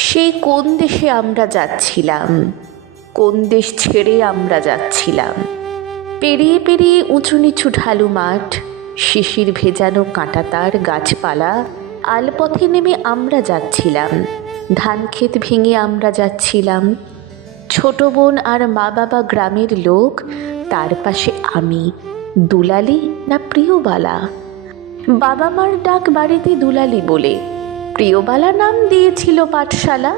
সেই কোন দেশে আমরা যাচ্ছিলাম? কোন দেশ ছেড়ে আমরা যাচ্ছিলাম? পেরিয়ে পেরিয়ে উঁচু নিচু ঢালু মাঠ, শিশির ভেজানো কাঁটাতার গাছপালা, আলপথে নেমে আমরা যাচ্ছিলাম। ধান ক্ষেত ভেঙে আমরা যাচ্ছিলাম। ছোট বোন আর মা বাবা গ্রামের লোক, তার পাশে আমি, দুলালি না প্রিয়বালা? বাবা মার ডাক বাড়িতে দুলালি বলে প্রিয়বালা নাম দিয়েছিল পাঠশালা।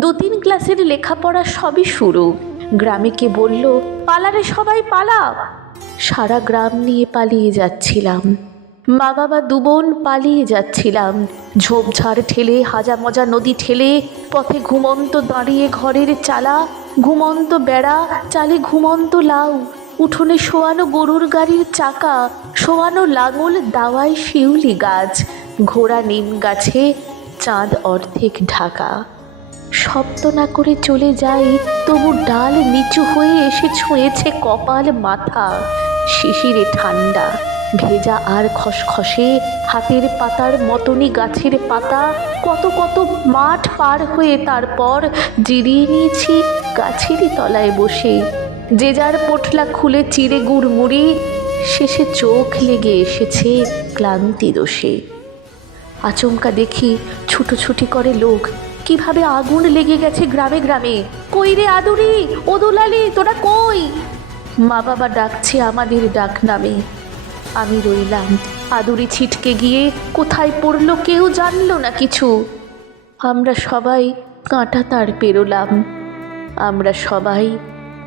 দু তিন ক্লাসের লেখাপড়া সবই শুরু। গ্রামে কে বলল, পালারে সবাই পালা সারা গ্রাম নিয়ে পালিয়ে যাচ্ছিলাম। মা বাবা দুবোন পালিয়ে যাচ্ছিলাম। ঝোপঝাড় ঠেলে, হাজা মজা নদী ঠেলে, পথে ঘুমন্ত দাঁড়িয়ে ঘরের চালা, ঘুমন্ত বেড়া, চালে ঘুমন্ত লাউ, উঠোনে শোয়ানো গরুর গাড়ির চাকা, শোয়ানো লাঙল, দাওয়ায় শিউলি গাছ, ঘোড়া নিম গাছে চাঁদ অর্ধেক ঢাকা। শব্দ না করে চলে যাই, তবু ডাল নিচু হয়ে এসে ছুঁয়েছে কপাল মাথা। শিশিরে ঠান্ডা, ভেজা আর খসখসে, হাতের পাতার মতনই গাছের পাতা। কত কত মাঠ পার হয়ে তারপর জিরিয়ে নিয়েছি গাছেরই তলায় বসে। যে যার পোটলা খুলে চিড়ে গুড় মুড়ি শেষে চোখ লেগে এসেছে ক্লান্তি দোষে। আচমকা দেখি ছুটোছুটি করে লোক। কীভাবে আগুন লেগে গেছে গ্রামে গ্রামে? কই রে আদুরি? ও দুলালি, তোরা কই? মা বাবা ডাকছে আমাদের ডাক নামে। আমি রইলাম। আদুরি ছিটকে গিয়ে কোথায় পড়ল কেউ জানলো না কিছু। আমরা সবাই কাঁটা তার পেরোলাম। আমরা সবাই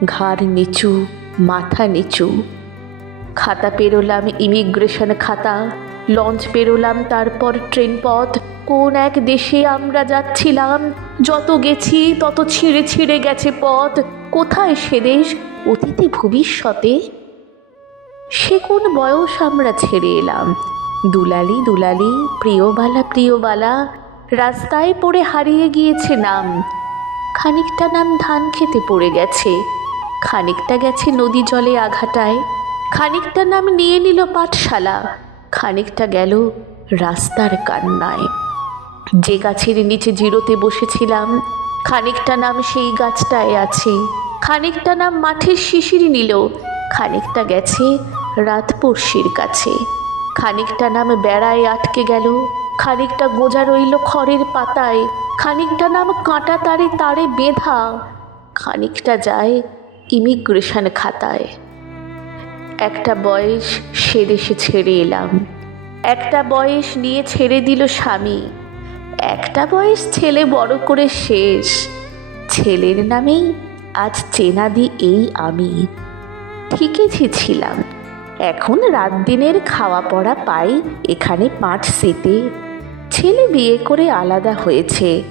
ঘাড় নিচু, মাথা নিচু। খাতা পেরোলাম ইমিগ্রেশন খাতা, লঞ্চ পেরোলাম তারপর ট্রেন পথ, কোন এক দেশে আমরা যাচ্ছিলাম? যত গেছি, তত ছিঁড়ে ছিঁড়ে গেছে পথ। কোথায় সে দেশ? অতীতে, ভবিষ্যতে? সে কোন বয়স আমরা ছেড়ে এলাম? দুলালি দুলালি প্রিয়বালা প্রিয়বালা রাস্তায় পড়ে হারিয়ে গিয়েছে নাম। খানিকটা নাম ধান খেতে পড়ে গেছে। খানিকটা গেছে নদী জলে আঘাটায়। খানিকটা নাম নিয়ে নিল পাঠশালা। খানিকটা গেল রাস্তার কান্নায়। যে গাছের নিচে জিরোতে বসেছিলাম, খানিকটা নাম সেই গাছটায় আছে। খানিকটা নাম মাঠের শিশির নিল, খানিকটা গেছে রাতপড়শির কাছে। খানিকটা নাম বেড়ায় আটকে গেল, খানিকটা গোজা রইল খড়ের পাতায়, খানিকটা নাম কাঁটা তারে তারে বেঁধা। খানিকটা যায় ইমিগ্রেশন খাতায়। একটা বয়স সে দেশে ছেড়ে এলাম। একটা বয়স নিয়ে ছেড়ে দিল স্বামী। একটা বয়স ছেলে বড় করে শেষ। ছেলের নামেই আজ চেনা দি এই আমি। ঠিকই ছিলাম। এখন রাত দিনের খাওয়া পড়া পাই এখানে পাঁচ সেটে। ছেলে বিয়ে করে আলাদা হয়েছে।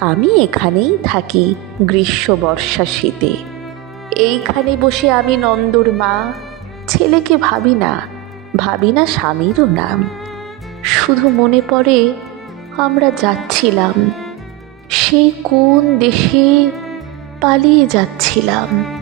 আমি এখানেই থাকি গ্রীষ্ম বর্ষা শীতে। এইখানে বসে আমি নন্দর মা। ছেলেকে ভাবি না ভাবি না স্বামীরও নাম। শুধু মনে পড়ে আমরা যাচ্ছিলাম, সেই কোন দেশে পালিয়ে যাচ্ছিলাম।